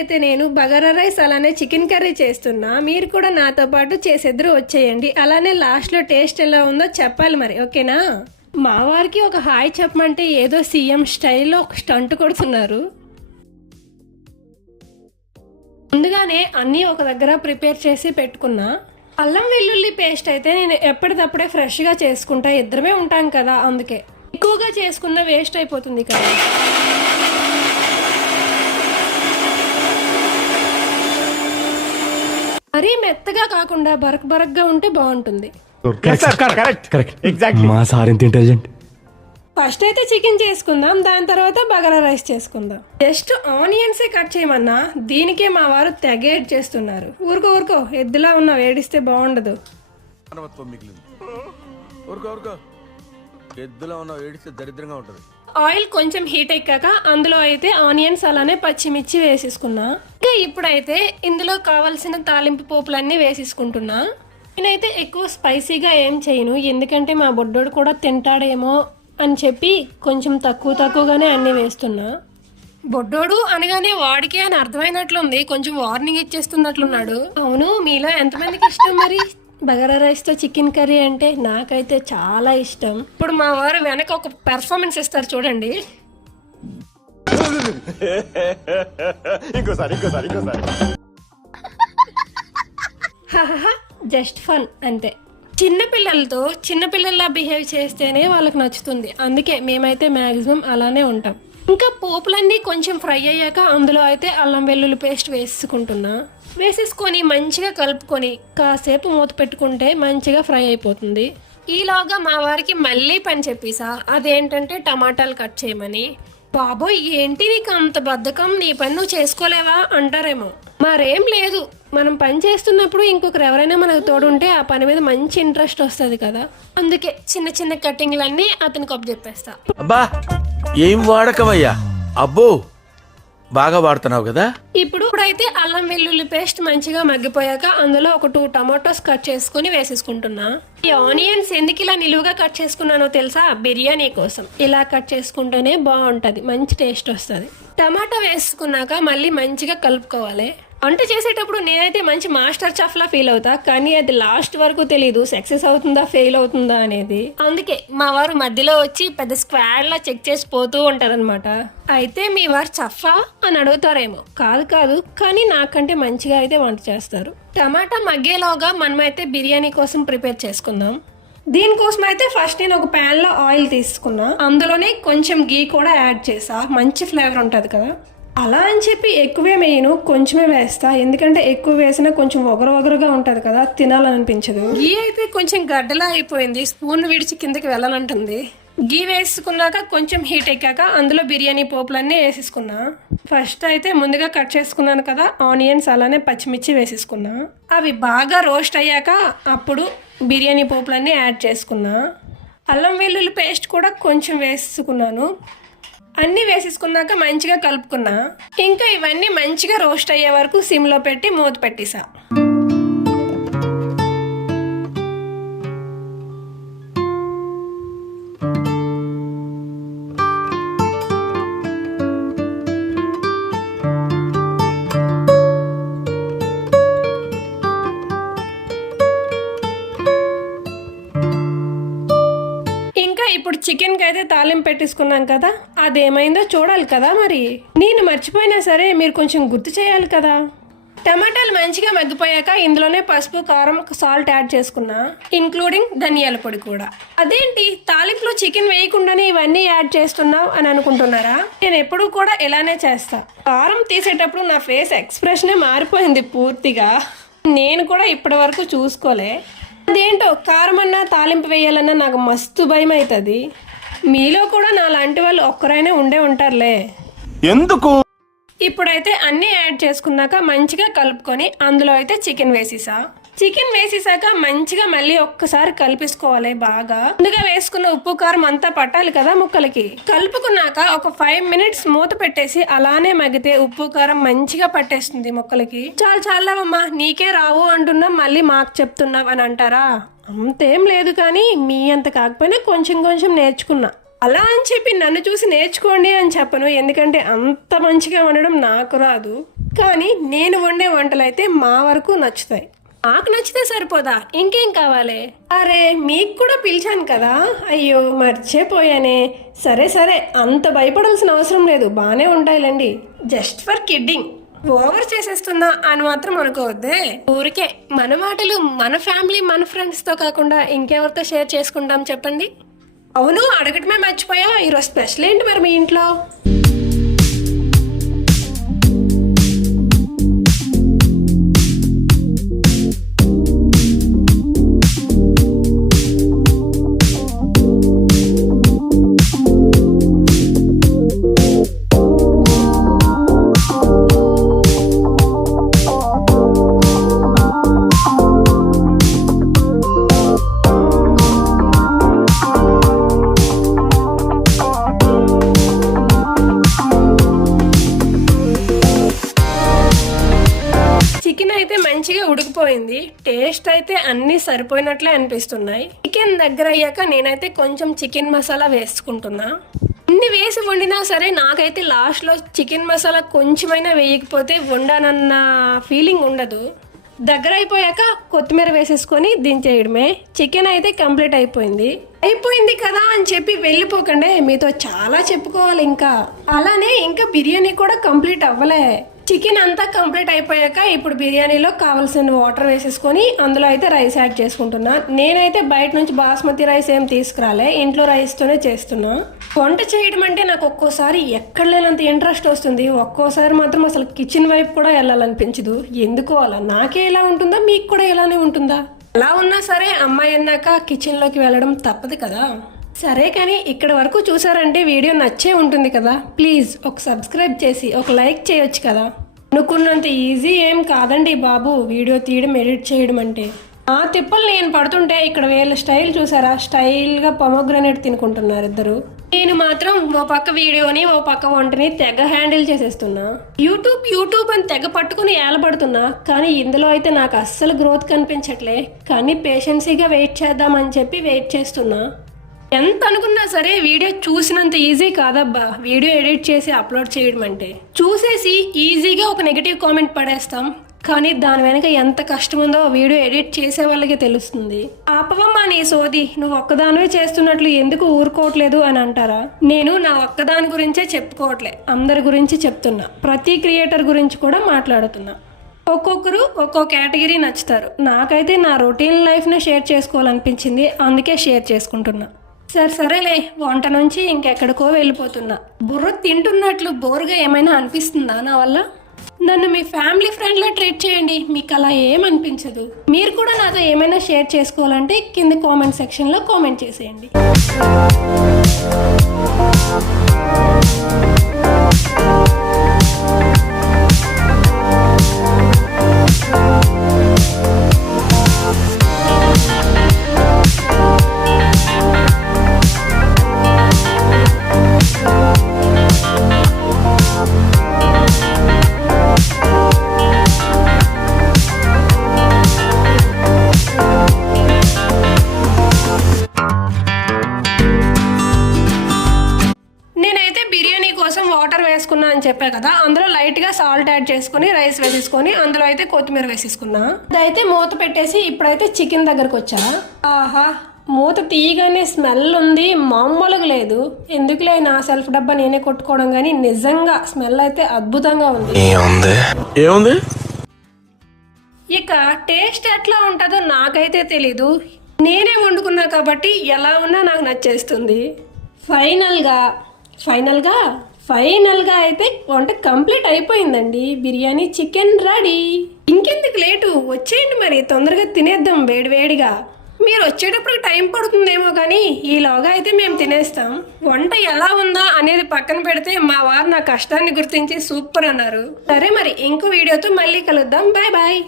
అయితే నేను బగారా రైస్ అలానే చికెన్ కర్రీ చేస్తున్నా. మీరు కూడా నాతో పాటు చేసేద్దరు వచ్చేయండి. అలానే లాస్ట్లో టేస్ట్ ఎలా ఉందో చెప్పాలి మరి, ఓకేనా? మా వారికి ఒక హాయ్ చెప్పమంటే ఏదో సీఎం స్టైల్లో ఒక స్టంట్ కొడుతున్నారు. ముందుగానే అన్నీ ఒక దగ్గర ప్రిపేర్ చేసి పెట్టుకున్నా. అల్లం వెల్లుల్లి పేస్ట్ అయితే నేను ఎప్పటికప్పుడే ఫ్రెష్గా చేసుకుంటా, ఇద్దరమే ఉంటాం కదా, అందుకే ఎక్కువగా చేసుకున్న వేస్ట్ అయిపోతుంది కదా. మరీ మెత్తగా కాకుండా బరక్గా ఉంటే బాగుంటుంది. ఫస్ట్ అయితే చికెన్ చేసుకుందాం, దాని తర్వాత బగారా రైస్ చేసుకుందాం. జస్ట్ ఆనియన్సే కట్ చేయమన్నా దీనికే మా వారు తెగేడ్ చేస్తున్నారు. ఊరుకో ఎద్దులా ఉన్న వేడిస్తే బాగుండదు. ఆయిల్ కొంచెం హీట్ ఎక్కాక అందులో అయితే ఆనియన్స్ అలానే పచ్చిమిర్చి వేసేసుకున్నా. ఇంకా ఇప్పుడైతే ఇందులో కావాల్సిన తాలింపు పోపులన్నీ వేసేసుకుంటున్నా. నేనైతే ఎక్కువ స్పైసీగా ఏం చేయను, ఎందుకంటే మా బొడ్డోడు కూడా తింటాడేమో అని చెప్పి కొంచెం తక్కువగానే అన్నీ వేస్తున్నా. బొడ్డోడు అనగానే వాడికే అని అర్థమైనట్లుంది, కొంచెం వార్నింగ్ ఇచ్చేస్తున్నట్లున్నాడు. అవును, మీలో ఎంతమందికి ఇష్టం మరి బగారా రైస్తో చికెన్ కర్రీ అంటే? నాకైతే చాలా ఇష్టం. ఇప్పుడు మా వారు వెనక ఒక పెర్ఫార్మెన్స్ ఇస్తారు చూడండి. జస్ట్ ఫన్ అంతే. చిన్నపిల్లల్లా బిహేవ్ చేస్తేనే వాళ్ళకి నచ్చుతుంది, అందుకే మేమైతే మ్యాక్సిమం అలానే ఉంటాం. ఇంకా పోపులన్నీ కొంచెం ఫ్రై అయ్యాక అందులో అయితే అల్లం వెల్లుల్లి పేస్ట్ వేసేసుకొని మంచిగా కలుపుకొని కాసేపు మూత పెట్టుకుంటే మంచిగా ఫ్రై అయిపోతుంది. ఈలోగా మా వారికి మళ్ళీ పని చెప్పేసా, అదేంటంటే టమాటాలు కట్ చేయమని. బాబోయ్, ఏంటి నీకు అంత బద్ధకం, నీ పని నువ్వు చేసుకోలేవా అంటారేమో. మరేం లేదు, మనం పని చేస్తున్నప్పుడు ఇంకొకరు ఎవరైనా మనకు తోడుంటే ఆ పని మీద మంచి ఇంట్రెస్ట్ వస్తుంది కదా, అందుకే చిన్న కట్టింగ్లన్నీ అతనికి అప్పచెప్పేస్తా. అబ్బా ఏం వాడకమయ్యా, అబ్బో బాగా వాడుతున్నావు కదా. ఇప్పుడైతే అల్లం వెల్లుల్లి పేస్ట్ మంచిగా మగ్గిపోయాక అందులో ఒక 2 టమాటోస్ కట్ చేసుకుని వేసేసుకుంటున్నా. ఈ ఆనియన్స్ ఎందుకు ఇలా నిలువుగా కట్ చేసుకున్నానో తెలుసా? బిర్యానీ కోసం ఇలా కట్ చేసుకుంటేనే బాగుంటది, మంచి టేస్ట్ వస్తుంది. టమాటా వేసుకున్నాక మళ్ళీ మంచిగా కలుపుకోవాలి. వంట చేసేటప్పుడు నేనైతే మంచి మాస్టర్ చెఫ్ లా ఫీల్ అవుతా, కానీ అది లాస్ట్ వరకు తెలీదు సక్సెస్ అవుతుందా ఫెయిల్ అవుతుందా అనేది. అందుకే మా వారు మధ్యలో వచ్చి పెద్ద స్క్వాడ్ లా చెక్ చేసి పోతూ ఉంటారనమాట. అయితే మీ వారు చెఫా అని అడుగుతారేమో. కాదు, కానీ నాకంటే మంచిగా అయితే వంట చేస్తారు. టమాటా మగ్గేలోగా మనమైతే బిర్యానీ కోసం ప్రిపేర్ చేసుకుందాం. దీనికోసం అయితే ఫస్ట్ నేను ఒక ప్యాన్ లో ఆయిల్ తీసుకున్నా, అందులోనే కొంచెం గీ కూడా యాడ్ చేసా, మంచి ఫ్లేవర్ ఉంటుంది కదా. అలా అని చెప్పి ఎక్కువే వేయను, కొంచెమే వేస్తా, ఎందుకంటే ఎక్కువ వేసినా కొంచెం ఒగరుగా ఉంటుంది కదా, తినాలనిపించదు. గీ అయితే కొంచెం గడ్డలా అయిపోయింది, స్పూన్ విడిచి కిందకి వెళ్ళాలంటుంది. గీ వేసుకున్నాక కొంచెం హీట్ ఎక్కాక అందులో బిర్యానీ పోపులన్నీ వేసేసుకున్నా. ఫస్ట్ అయితే ముందుగా కట్ చేసుకున్నాను కదా ఆనియన్స్ అలానే పచ్చిమిర్చి వేసేసుకున్నా. అవి బాగా రోస్ట్ అయ్యాక అప్పుడు బిర్యానీ పోపులన్నీ యాడ్ చేసుకున్నా. అల్లం వెల్లుల్లి పేస్ట్ కూడా కొంచెం వేసుకున్నాను. అన్నీ వేసేసుకున్నాక మంచిగా కలుపుకున్నా. ఇంకా ఇవన్నీ మంచిగా రోస్ట్ అయ్యే వరకు సిమ్లో పెట్టి మూత పెట్టేసా. ఇప్పుడు చికెన్కి అయితే తాలింపు పెట్టేసుకున్నాం కదా, అదేమైందో చూడాలి కదా. మరి నేను మర్చిపోయినా సరే మీరు కొంచెం గుర్తు చేయాలి కదా. టమాటాలు మంచిగా మగ్గిపోయాక ఇందులోనే పసుపు, కారం, సాల్ట్ యాడ్ చేసుకున్నా, ఇంక్లూడింగ్ ధనియాల పొడి కూడా. అదేంటి తాలింపులో చికెన్ వేయకుండానే ఇవన్నీ యాడ్ చేస్తున్నావు అని అనుకుంటున్నారా? నేను ఎప్పుడూ కూడా ఇలానే చేస్తా. కారం తీసేటప్పుడు నా ఫేస్ ఎక్స్ప్రెషనే మారిపోయింది పూర్తిగా, నేను కూడా ఇప్పటి వరకు చూసుకోలే. అదేంటో కారం అన్నా తాలింపు వేయాలన్నా నాకు మస్తు భయం అవుతుంది. మీలో కూడా నా లాంటి వాళ్ళు ఒక్కరైనా ఉండే ఉంటారులే. ఎందుకు? ఇప్పుడైతే అన్నీ యాడ్ చేసుకున్నాక మంచిగా కలుపుకొని అందులో అయితే చికెన్ వేసేసాక మంచిగా మళ్ళీ ఒక్కసారి కలిపేసుకోవాలి బాగా. ముందుగా వేసుకున్న ఉప్పు కారం అంతా పట్టాలి కదా ముక్కలకి. కలుపుకున్నాక ఒక 5 మినిట్స్ మూత పెట్టేసి అలానే మగ్గితే ఉప్పు కారం మంచిగా పట్టేస్తుంది ముక్కలకి. చాలావమ్మా, నీకే రావు అంటున్నా మళ్ళీ మాకు చెప్తున్నావు అని అంటారా? అంతేం లేదు, కానీ మీ అంత కాకపోయినా కొంచెం నేర్చుకున్నా. అలా అని చెప్పి నన్ను చూసి నేర్చుకోండి అని చెప్పను, ఎందుకంటే అంత మంచిగా వండడం నాకు రాదు. కానీ నేను వండే వంటలు అయితే మా వరకు నచ్చుతాయి. నాకు నచ్చితే సరిపోదా, ఇంకేం కావాలి? అరే మీకు కూడా పిలిచాను కదా, అయ్యో మర్చిపోయానే. సరే సరే, అంత భయపడాల్సిన అవసరం లేదు, బాగానే ఉంటాయిలేండి. Just for kidding. ఓవర్ చేసేస్తున్నా అని మాత్రం అనుకోవద్దే. ఊరికే మన మాటలు మన ఫ్యామిలీ మన ఫ్రెండ్స్తో కాకుండా ఇంకెవరితో షేర్ చేసుకుంటాం చెప్పండి. అవును, అడగటమే మర్చిపోయా, ఈరోజు స్పెషల్ ఏంటి మరి మీ ఇంట్లో? చికెన్ అయితే మంచిగా ఉడికిపోయింది, టేస్ట్ అయితే అన్ని సరిపోయినట్లే అనిపిస్తున్నాయి. చికెన్ దగ్గర అయ్యాక నేనైతే కొంచెం చికెన్ మసాలా వేసుకుంటున్నా. ఇన్ని వేసి వండినా సరే నాకైతే లాస్ట్లో చికెన్ మసాలా కొంచెమైనా వేయకపోతే వండానన్న ఫీలింగ్ ఉండదు. దగ్గర అయిపోయాక కొత్తిమీర వేసేసుకొని దించేయడమే. చికెన్ అయితే కంప్లీట్ అయిపోయింది కదా అని చెప్పి వెళ్ళిపోకండి, మీతో చాలా చెప్పుకోవాలి ఇంకా. అలానే ఇంకా బిర్యానీ కూడా కంప్లీట్ అవ్వలే. చికెన్ అంతా కంప్లీట్ అయిపోయాక ఇప్పుడు బిర్యానీలో కావాల్సిన వాటర్ వేసేసుకొని అందులో అయితే రైస్ యాడ్ చేసుకుంటున్నా. నేనైతే బయట నుంచి బాస్మతి రైస్ ఏం తీసుకురాలే, ఇంట్లో రైస్తోనే చేస్తున్నా. వంట చేయడం అంటే నాకు ఒక్కోసారి ఎక్కడ లేనంత ఇంట్రెస్ట్ వస్తుంది, ఒక్కోసారి మాత్రం అసలు కిచెన్ వైపు కూడా వెళ్ళాలనిపించదు. ఎందుకో అలా. నాకే ఎలా ఉంటుందా, మీకు కూడా ఇలానే ఉంటుందా? అలా ఉన్నా సరే అమ్మాయి అన్నాక కిచెన్లోకి వెళ్ళడం తప్పదు కదా. సరే కానీ ఇక్కడ వరకు చూసారంటే వీడియో నచ్చే ఉంటుంది కదా. ప్లీజ్ ఒక సబ్స్క్రైబ్ చేసి ఒక లైక్ చేయొచ్చు కదా. అనుకున్నంత ఈజీ ఏం కాదండి బాబు వీడియో తీయడం, ఎడిట్ చేయడం అంటే. ఆ తిప్పలు నేను పడుతుంటే ఇక్కడ వీళ్ళ స్టైల్ చూసారా, స్టైల్గా పొమోగ్రనేట్ తినుకుంటున్నారు ఇద్దరు. నేను మాత్రం ఓ పక్క వీడియోని ఓ పక్క వంటని తెగ హ్యాండిల్ చేసేస్తున్నా. యూట్యూబ్ అని తెగ పట్టుకుని ఏలబడుతున్నా. కానీ ఇందులో అయితే నాకు అస్సలు గ్రోత్ కనిపించట్లే. కానీ పేషెన్సీగా వెయిట్ చేద్దామని చెప్పి వెయిట్ చేస్తున్నా. ఎంత అనుకున్నా సరే వీడియో చూసినంత ఈజీ కాదబ్బా వీడియో ఎడిట్ చేసి అప్లోడ్ చేయడం అంటే. చూసేసి ఈజీగా ఒక నెగిటివ్ కామెంట్ పడేస్తాం, కానీ దాని వెనక ఎంత కష్టం ఉందో వీడియో ఎడిట్ చేసే వాళ్ళకే తెలుస్తుంది. ఆపవమ్మా నీ సోది, నువ్వు ఒక్కదానివే చేస్తున్నట్లు ఎందుకు ఊరుకోవట్లేదు అని అంటారా? నేను నా ఒక్కదాని గురించే చెప్పుకోవట్లే, అందరి గురించి చెప్తున్నా. ప్రతి క్రియేటర్ గురించి కూడా మాట్లాడుతున్నా. ఒక్కొక్కరు ఒక్కో కేటగిరీ నచ్చుతారు. నాకైతే నా రొటీన్ లైఫ్ని షేర్ చేసుకోవాలనిపించింది, అందుకే షేర్ చేసుకుంటున్నా. సరేలే, వంట నుంచి ఇంకెక్కడికో వెళ్ళిపోతున్నా. బుర్ర తింటున్నట్లు బోర్గా ఏమైనా అనిపిస్తుందా నా వల్ల? నన్ను మీ ఫ్యామిలీ ఫ్రెండ్లా ట్రీట్ చేయండి, మీకు అలా ఏమనిపించదు. మీరు కూడా నాతో ఏమైనా షేర్ చేసుకోవాలంటే కింద కామెంట్ సెక్షన్లో కామెంట్ చేసేయండి. వాటర్ వేసుకున్నా అని చెప్పా కదా, అందులో లైట్గా సాల్ట్ యాడ్ చేసుకుని రైస్ వేసేసుకొని అందులో అయితే కొత్తిమీర వేసేసుకున్నా. అదైతే మూత పెట్టేసి ఇప్పుడైతే చికెన్ దగ్గరకు వచ్చా. ఆహా, మూత తీయగానే స్మెల్ ఉంది, మామూలుగా లేదు. ఎందుకులే నా సెల్ఫ్ డబ్బా నేనే కొట్టుకోవడం, కానీ నిజంగా స్మెల్ అయితే అద్భుతంగా ఉంది. ఏముంది? ఇక టేస్ట్ ఎట్లా ఉంటుందో నాకైతే తెలీదు, నేనే వండుకున్నా కాబట్టి ఎలా ఉన్నా నాకు నచ్చేస్తుంది. ఫైనల్గా అయితే వంట కంప్లీట్ అయిపోయిందండి. Biryani chicken ready. ఇంకెందుకు లేటు, వచ్చేయండి మరి, తొందరగా తినేద్దాం వేడివేడిగా. మీరు వచ్చేటప్పుడు టైం పడుతుందేమో కానీ ఈలోగా అయితే మేము తినేస్తాం. వంట ఎలా ఉందా అనేది పక్కన పెడితే మా వారు నా కష్టాన్ని గుర్తించి సూపర్ అన్నారు. సరే మరి ఇంకో వీడియోతో మళ్ళీ కలుద్దాం. Bye bye.